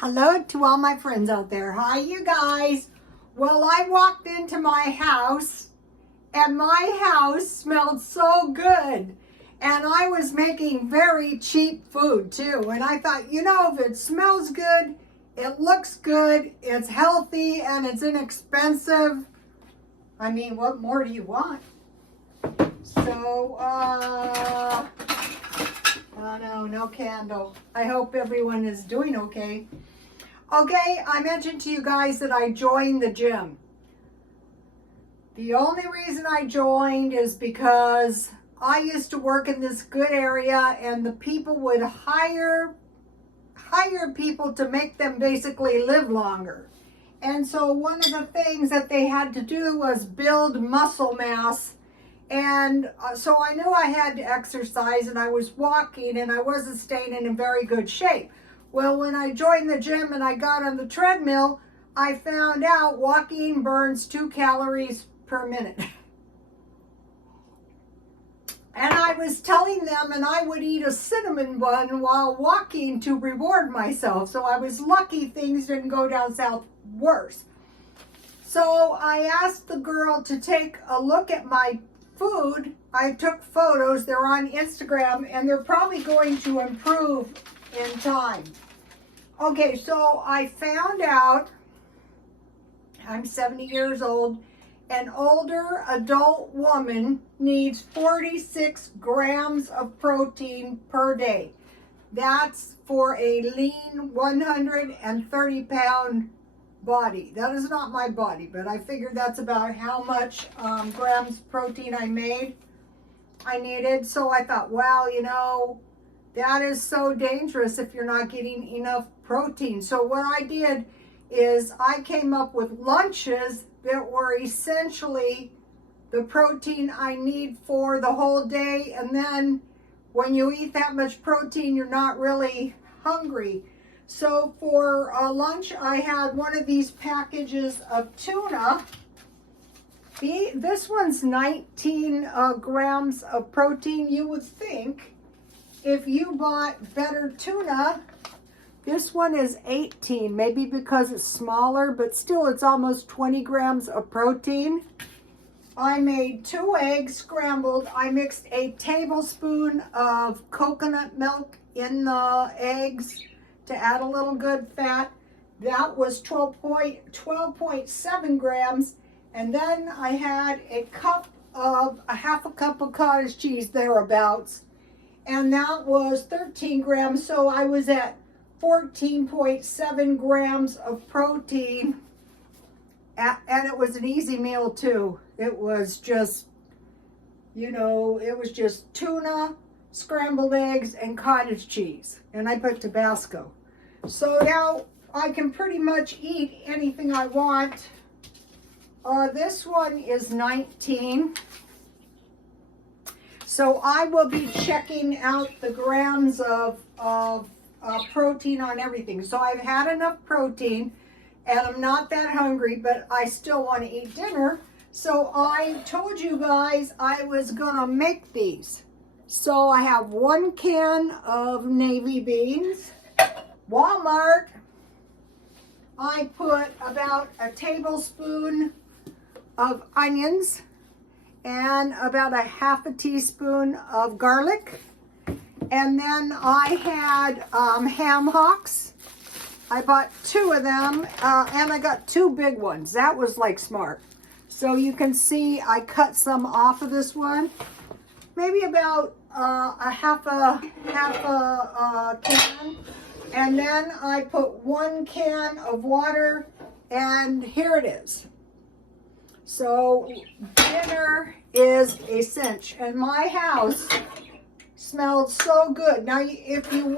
Hello to all my friends out there. Hi, you guys. Well, I walked into my house and my house smelled so good. And I was making very cheap food too. And I thought, you know, if it smells good, it looks good, it's healthy, and it's inexpensive. I mean, what more do you want? So, oh no candle. I hope everyone is doing okay. Okay, I mentioned to you guys that I joined the gym. The only reason I joined is because I used to work in this good area and the people would hire people to make them basically live longer. And so one of the things that they had to do was build muscle mass. And so I knew I had to exercise, and I was walking and I wasn't staying in very good shape. Well, when I joined the gym and I got on the treadmill, I found out walking burns 2 calories per minute. And I was telling them, and I would eat a cinnamon bun while walking to reward myself. So I was lucky things didn't go down south worse. So I asked the girl to take a look at my food. I took photos, they're on Instagram, and they're probably going to improve in time. Okay, so I found out, I'm 70 years old, an older adult woman needs 46 grams of protein per day. That's for a lean 130-pound body. That is not my body, but I figured that's about how much grams protein I needed. So I thought, well, you know, that is so dangerous if you're not getting enough protein. So what I did is I came up with lunches that were essentially the protein I need for the whole day. And then when you eat that much protein, you're not really hungry. So for lunch, I had one of these packages of tuna. This one's 19 grams of protein. You would think if you bought better tuna, this one is 18, maybe because it's smaller, but still it's almost 20 grams of protein. I made 2 eggs scrambled. I mixed a tablespoon of coconut milk in the eggs to add a little good fat. That was 12.7 grams. And then I had a half a cup of cottage cheese thereabouts. And that was 13 grams. So I was at 14.7 grams of protein. And it was an easy meal too. It was just, you know, it was just tuna, scrambled eggs, and cottage cheese. And I put Tabasco. So now I can pretty much eat anything I want. This one is 19. So I will be checking out the grams of protein on everything. So I've had enough protein and I'm not that hungry, but I still want to eat dinner. So I told you guys I was gonna make these. So I have 1 can of navy beans. Walmart, I put about a tablespoon of onions and about a half a teaspoon of garlic. And then I had ham hocks. I bought 2 of them and I got 2 big ones. That was like smart. So you can see I cut some off of this one. Maybe about a half a can. And then I put 1 can of water, and here it is. So dinner is a cinch, and my house smelled so good. Now, if you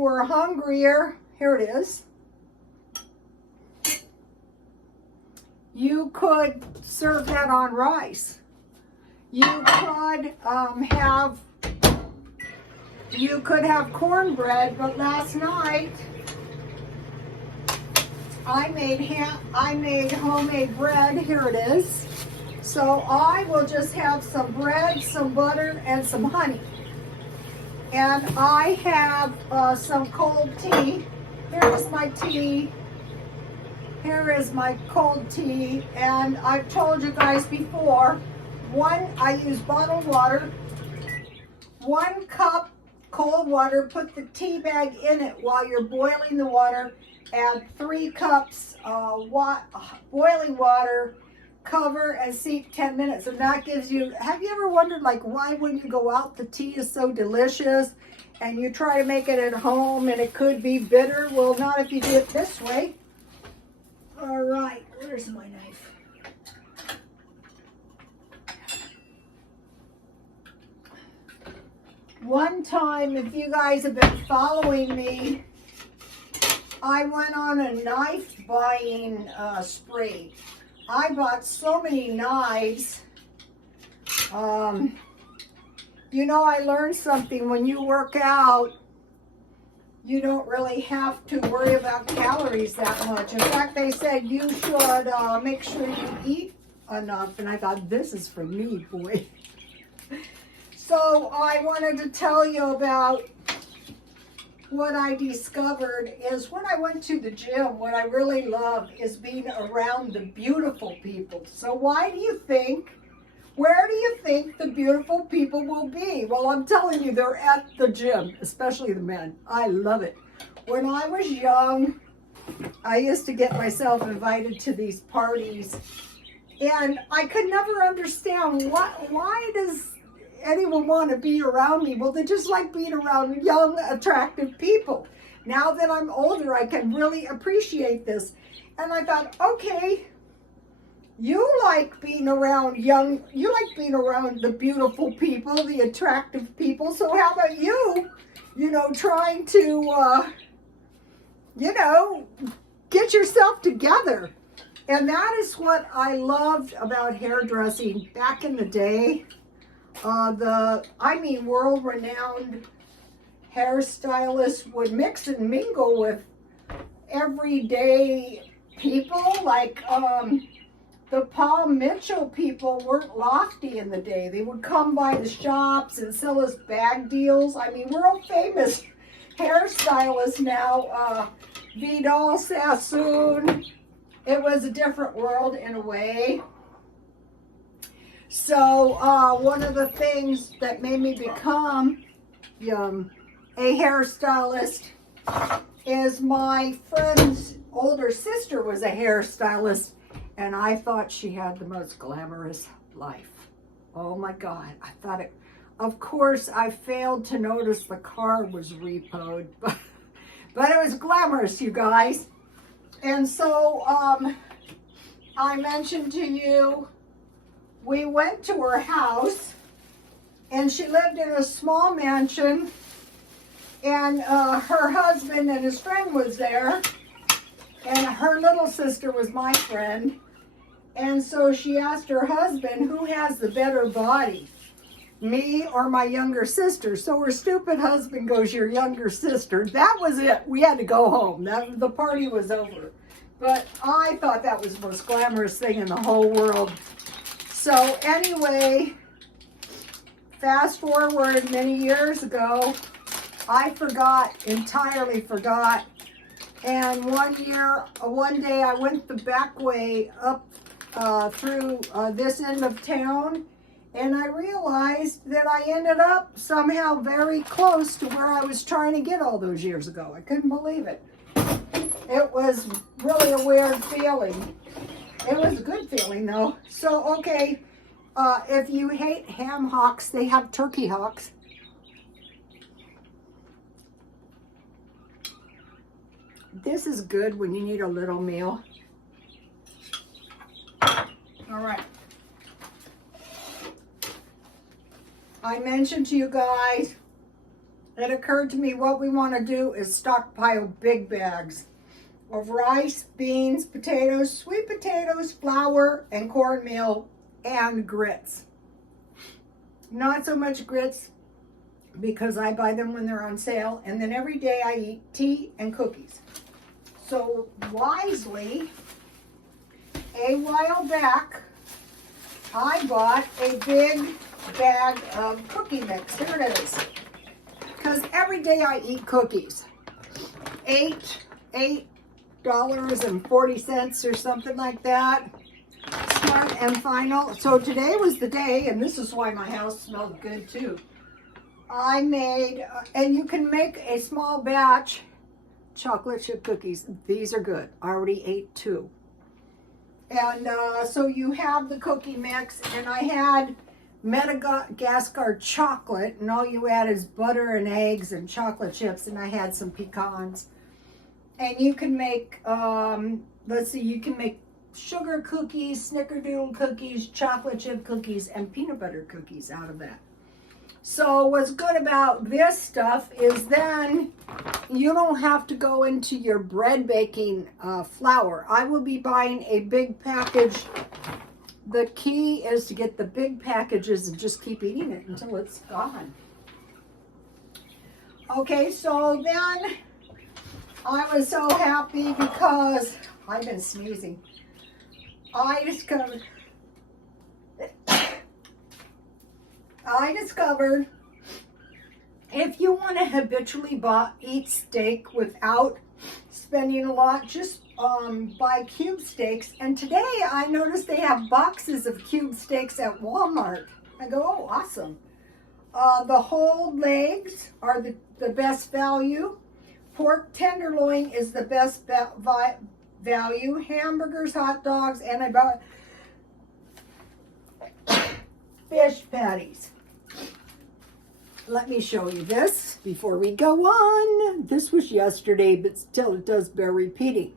were hungrier, here it is. You could serve that on rice. You could have cornbread, but last night I made homemade bread. Here it is. So I will just have some bread, some butter, and some honey. And I have some cold tea. Here's my tea. Here is my cold tea. And I've told you guys before, I use bottled water, 1 cup cold water, put the tea bag in it while you're boiling the water, add 3 cups boiling water, cover and steep 10 minutes. And that gives you, have you ever wondered like why when you go out the tea is so delicious and you try to make it at home and it could be bitter? Well, not if you do it this way. All right, where's my knife? One time, if you guys have been following me, I went on a knife buying spree. I bought so many knives. You know, I learned something. When you work out, you don't really have to worry about calories that much. In fact, they said you should make sure you eat enough. And I thought, this is for me, boy. So I wanted to tell you about what I discovered is when I went to the gym, what I really love is being around the beautiful people. So where do you think the beautiful people will be? Well, I'm telling you, they're at the gym, especially the men. I love it. When I was young, I used to get myself invited to these parties, and I could never understand why does anyone want to be around me? Well, they just like being around young, attractive people. Now that I'm older, I can really appreciate this. And I thought, okay, you like being around the beautiful people, the attractive people. So how about you, trying to, get yourself together. And that is what I loved about hairdressing back in the day. World-renowned hairstylists would mix and mingle with everyday people. Like the Paul Mitchell people weren't lofty in the day. They would come by the shops and sell us bag deals. I mean, world famous hairstylists now. Vidal Sassoon. It was a different world in a way. So one of the things that made me become a hairstylist is my friend's older sister was a hairstylist, and I thought she had the most glamorous life. Oh my God, I thought it. Of course, I failed to notice the car was repoed, but it was glamorous, you guys. And so I mentioned to you, we went to her house, and she lived in a small mansion, and her husband and his friend was there, and her little sister was my friend. And so she asked her husband, who has the better body, me or my younger sister? So her stupid husband goes, your younger sister. That was it. We had to go home. The party was over. But I thought that was the most glamorous thing in the whole world. So anyway, fast forward many years ago, I entirely forgot. And one day I went the back way up through this end of town, and I realized that I ended up somehow very close to where I was trying to get all those years ago. I couldn't believe it. It was really a weird feeling. It was a good feeling though. So, okay, if you hate ham hocks, they have turkey hocks. This is good when you need a little meal. All right. I mentioned to you guys, it occurred to me what we want to do is stockpile big bags of rice, beans, potatoes, sweet potatoes, flour, and cornmeal, and grits. Not so much grits because I buy them when they're on sale, and then every day I eat tea and cookies. So wisely, a while back, I bought a big bag of cookie mix. Here it is. because every day I eat cookies. $8.40 or something like that. Smart and final. So today was the day, and this is why my house smelled good too. I made, and you can make a small batch chocolate chip cookies. These are good. I already ate 2. And so you have the cookie mix, and I had Madagascar chocolate, and all you add is butter and eggs and chocolate chips, and I had some pecans. And you can make, let's see, you can make sugar cookies, snickerdoodle cookies, chocolate chip cookies, and peanut butter cookies out of that. So what's good about this stuff is then you don't have to go into your bread baking flour. I will be buying a big package. The key is to get the big packages and just keep eating it until it's gone. Okay, so then I was so happy because I've been sneezing. I discovered if you want to habitually eat steak without spending a lot, just buy cube steaks. And today I noticed they have boxes of cube steaks at Walmart. I go, oh, awesome. The whole legs are the best value. Pork tenderloin is the best value. Hamburgers, hot dogs, and I bought fish patties. Let me show you this before we go on. This was yesterday, but still it does bear repeating.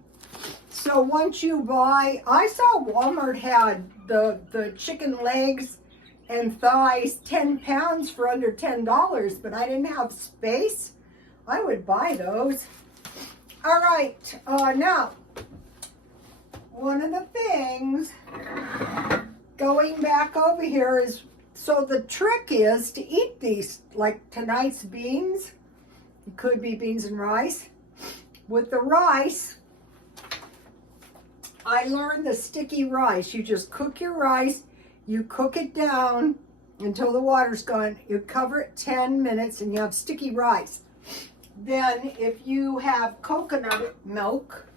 So once you buy, I saw Walmart had the chicken legs and thighs 10 pounds for under $10, but I didn't have space. I would buy those. All right, now, one of the things going back over here is, so the trick is to eat these, like tonight's beans. It could be beans and rice. With the rice, I learned the sticky rice. You just cook your rice, you cook it down until the water's gone. You cover it 10 minutes and you have sticky rice. Then if you have coconut milk,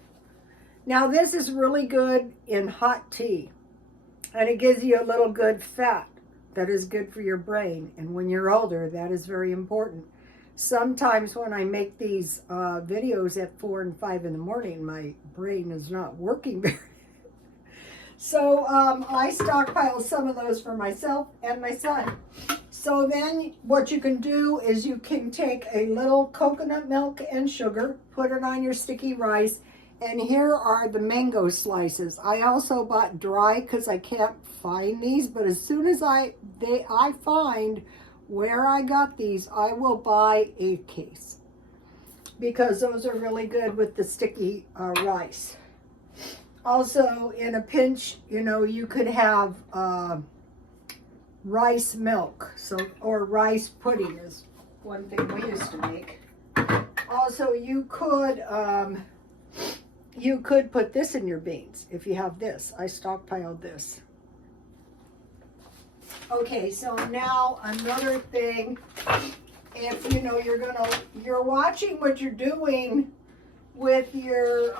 now this is really good in hot tea. And it gives you a little good fat that is good for your brain. And when you're older, that is very important. Sometimes when I make these videos at 4 and 5 in the morning, my brain is not working very. So I stockpile some of those for myself and my son. So then what you can do is you can take a little coconut milk and sugar, put it on your sticky rice, and here are the mango slices. I also bought dry because I can't find these, but as soon as I find where I got these, I will buy a case because those are really good with the sticky rice. Also, in a pinch, you know, you could have rice milk, or rice pudding is one thing we used to make. Also, you could put this in your beans if you have this. I stockpiled this. Okay, so now another thing, if you know you're watching what you're doing with your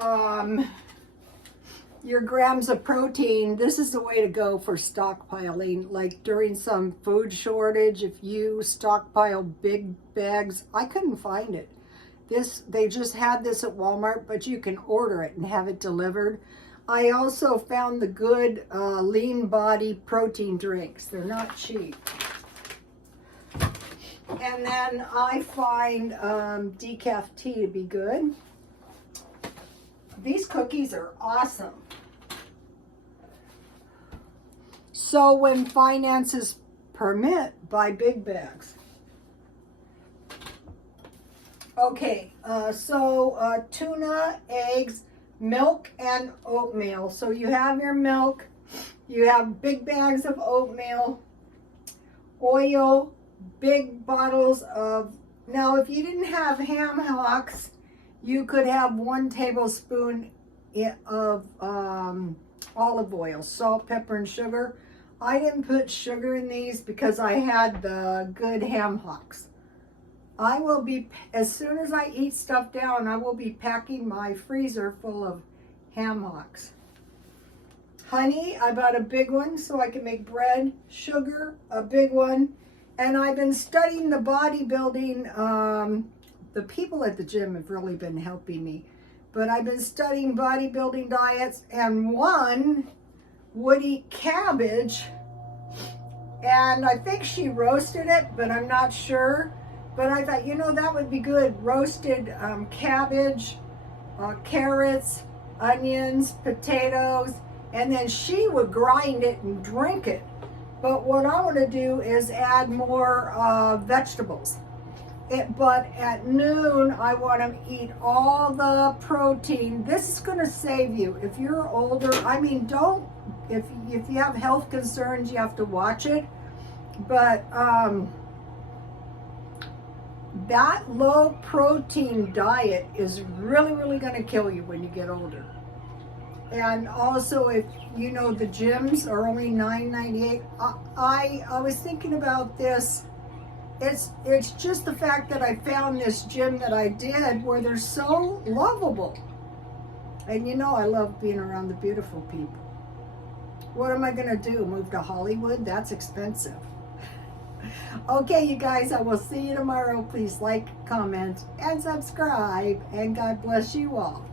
grams of protein, this is the way to go for stockpiling. Like during some food shortage, if you stockpile big bags, I couldn't find it. They just had this at Walmart, but you can order it and have it delivered. I also found the good lean body protein drinks. They're not cheap. And then I find decaf tea to be good. These cookies are awesome. So when finances permit, buy big bags. Okay, so tuna, eggs, milk, and oatmeal. So you have your milk, you have big bags of oatmeal, oil, big bottles of, now if you didn't have ham hocks, you could have 1 tablespoon of olive oil, salt, pepper, and sugar. I didn't put sugar in these because I had the good ham hocks. I will be, as soon as I eat stuff down, I will be packing my freezer full of ham hocks. Honey, I bought a big one so I can make bread. Sugar, a big one. And I've been studying the bodybuilding. The people at the gym have really been helping me. But I've been studying bodybuilding diets, and one would eat cabbage. And I think she roasted it, but I'm not sure. But I thought, you know, that would be good. Roasted cabbage, carrots, onions, potatoes, and then she would grind it and drink it. But what I want to do is add more vegetables. But at noon, I want to eat all the protein. This is going to save you. If you're older, I mean, don't, if you have health concerns, you have to watch it. But that low protein diet is really, really going to kill you when you get older. And also, if you know the gyms are only $9.98, I was thinking about this. It's just the fact that I found this gym that I did where they're so lovable. And you know I love being around the beautiful people. What am I going to do? Move to Hollywood? That's expensive. Okay, you guys, I will see you tomorrow. Please like, comment, and subscribe. And God bless you all.